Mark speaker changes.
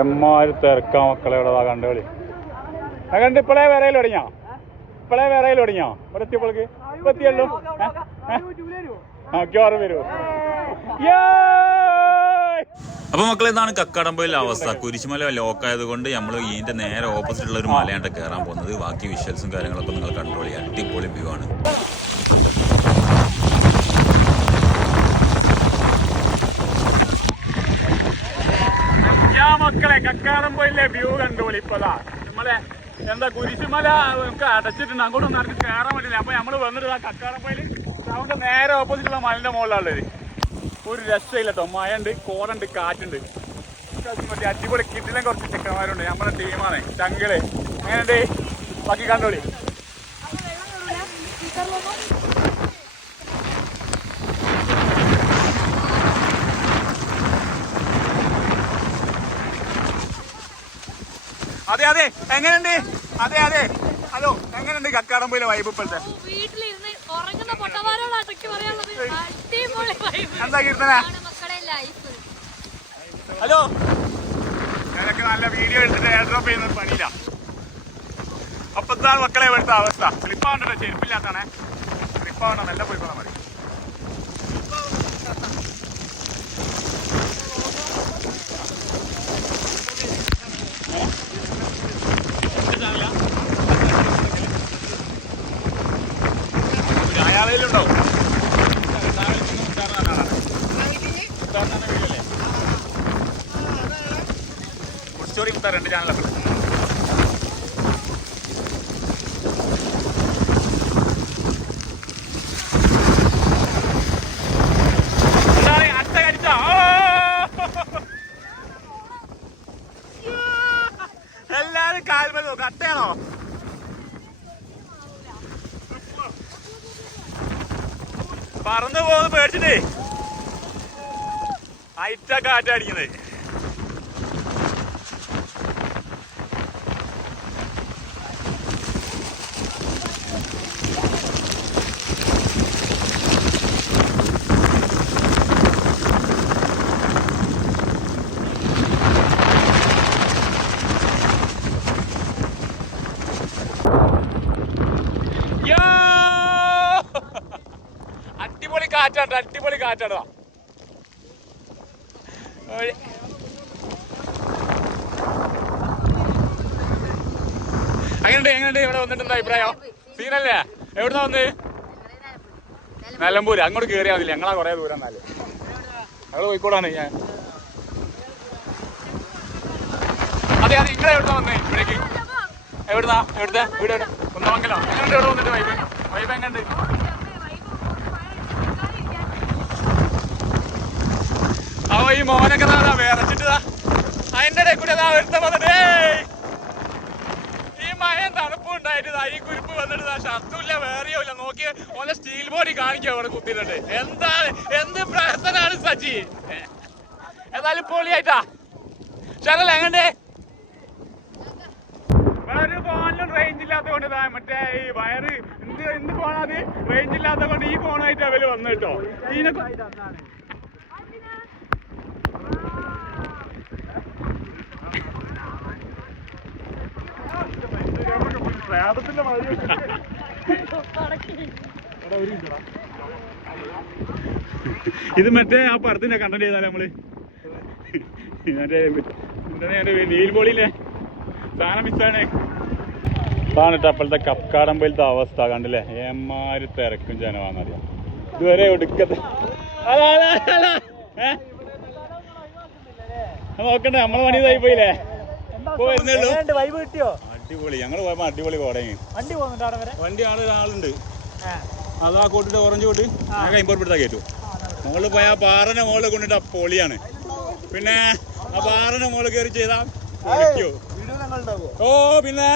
Speaker 1: എമ്മാര് തിരക്കാ മക്കളെ ഇവിടെ ദാ കണ്ടോളി ആ കണ്ട് ഇപ്പളേ വേറെയിൽ ഒടിഞ്ഞോ? ഇപ്പളേ വേറെയിൽ ഒടിഞ്ഞോ? ഇവിടെ എത്തിയപ്പോൾക്ക് ഇപ്പൊ എത്തിയല്ലോ.
Speaker 2: അപ്പൊ മക്കളെ ഇതാണ് കക്കാടമ്പയിലെ അവസ്ഥ. കുരിശുമല ലോക്കായത് കൊണ്ട് നമ്മൾ ഇതിന്റെ നേരെ ഓപ്പോസിറ്റ് ഉള്ള ഒരു മലയാണ്ട് കയറാൻ പോകുന്നത്. ബാക്കി വിഷ്വൽസും കാര്യങ്ങളൊക്കെ നിങ്ങൾ കണ്ടോളി. അടിപൊളി വ്യൂ ആണ്.
Speaker 1: ഞാൻ പോയില്ലേ വ്യൂ കണ്ടോളി ഇപ്പതാ. നമ്മളെ എന്താ കുരിശുമല നമുക്ക് അടച്ചിട്ടുണ്ട്. അങ്ങോട്ടൊന്നും ആർക്കും കയറാൻ പറ്റില്ല. അപ്പൊ നമ്മൾ വന്നിട്ട് ആ കക്കാടംപോയിൽ. നമുക്ക് നേരെ ഓപ്പോസിറ്റ് ഉള്ള മലന്റെ മുകളിലുള്ളത് ഒരു രക്ഷയില്ല കേട്ടോ മഴ ഉണ്ട് കോടുണ്ട് കാറ്റുണ്ട് മറ്റേ അടിപൊളി കിട്ടിലും കുറച്ച് ചെക്കന്മാരുണ്ട്. നമ്മുടെ ടീമാണ് ചങ്കൾ. അങ്ങനെ ബാക്കി കണ്ടോളി. അതെ അതെ. എങ്ങനെയുണ്ട്? അതെ അതെ. ഹലോ എങ്ങനെയുണ്ട് കക്കാടംപൊയിലെ വൈബ് ഇപ്പോഴത്തെ?
Speaker 3: വീട്ടിലിരുന്ന് ഉറങ്ങുന്ന പൊട്ടന്മാരോട് പറയാനുള്ളത്. അടിപൊളി vibe.
Speaker 1: എന്താ കീർത്തന?
Speaker 3: മക്കളെ ലൈഫ്
Speaker 1: ഹലോ. ഞാനൊക്കെ നല്ല വീഡിയോ എടുത്തിട്ട് എയർ ഡ്രോപ്പ് ചെയ്യുന്ന പണിയില്ല അപ്പൊ ഇതാണ് മക്കളെ ഇവിടുത്തെ അവസ്ഥ. ക്ലിപ്പാണ്ടോ ചെരുപ്പില്ലാത്താണേ ക്ലിപ്പാവണ്ട നല്ല പോയി പറഞ്ഞാൽ അയാളിലുണ്ടോ സ്റ്റോറി മുത്താ രണ്ട്? ഓ! എല്ലാരും കാൽമേൽ നോക്ക അട്ടയാണോ പറന്നു പോകുന്ന പേടിച്ചിട്ടേ. അയിറ്റ കാറ്റടിക്കുന്നത് യോ! അടിപൊളി കാറ്റാണ് അടിപൊളി കാറ്റാണ് അങ്ങനെയുണ്ട് എങ്ങനെയുണ്ട് ഇവിടെ വന്നിട്ട് എന്താ അഭിപ്രായം? സീനല്ലേ? എവിടുന്നാ വന്ന്? നിലമ്പൂര്. അങ്ങോട്ട് കയറിയാൽ മതി ഞങ്ങളാ കുറേ ദൂരം എന്നാൽ. ഞങ്ങൾ കോഴിക്കോടാണ് ഞാൻ. അതെ അതെ ഇങ്ങനെ എവിടുന്നാ വന്നേ ഇവിടേക്ക്? എവിടുന്നാ? എവിടുത്തെ? വീട് എവിടെ? കുന്നമംഗലോ. എങ്ങനെയുണ്ട് ഇവിടെ വന്നിട്ട് വൈബ് വൈബ് എങ്ങനെയുണ്ട്? ഈ മോനൊക്കെ ദാ വിറച്ചിട്ട് അതിന്റെ ഇടയിൽ കൂടെ അതാ ഒരുത്തൻ വന്നിട്ടേ! ഈ മയം തണുപ്പും ഉണ്ടായിട്ട് ഈ കുരിപ്പ് വന്നിട്ട് ഷർട്ടില്ല വേറെയോല്ല വേറെയോ നോക്കി ഓനെ സ്റ്റീൽ ബോഡി കാണിക്കുക അവിടെ കുത്തിയിട്ടുണ്ട്. എന്താണ് എന്ത് പ്രഹസനാണ് സജി? എന്നാലും പൊളിയായിട്ടാ. ചരല എങ്ങനെ വേറെ ഫോണിലും റേഞ്ച് ഇല്ലാത്തതുകൊണ്ട് ഇതാ മറ്റേ ഈ വയറ് എന്ത് എന്ത് ഫോണാത് റേഞ്ച് ഇല്ലാത്തതുകൊണ്ട് ഈ ഫോണായിട്ട് അവർ വന്നു കേട്ടോ. ഇതിനൊക്കെ ഇത് മറ്റേ ആ പടത്തിന്റെ കണ്ടന്റ് ചെയ്താലേ നമ്മൾ? മറ്റേ മറ്റേ നീൽ ബോളിയിലെ സാധനം മിസ്സാണ് അവസ്ഥ കണ്ടില്ലേ? ഏമാര് തിരക്കും ജനമാണെന്നറിയാം ഇതുവരെ ഒടുക്കത്തെ നോക്കണ്ടേ നമ്മളെ പണി ഇതായി പോയില്ലേ? അടിപൊളി. ഞങ്ങൾ പോയപ്പോ അടിപൊളി കോടങ്ങി
Speaker 4: വണ്ടി പോകുന്നുണ്ട്
Speaker 1: വണ്ടി ആൾ ഒരാളുണ്ട്. ആ. കോട്ടിട്ട് ഓറഞ്ച് കോട്ട്. ഞാൻ കൈമ്പോർപ്പെടുത്താ കയറ്റു. മുകളിൽ പോയ ആ പാറന്റെ മുകളിൽ കൊണ്ടിട്ട് ആ പൊളിയാണ്. പിന്നെ ആ പാറന്റെ മുകളിൽ കയറി ചെയ്താ പൊളിക്കോ ഓ പിന്നെ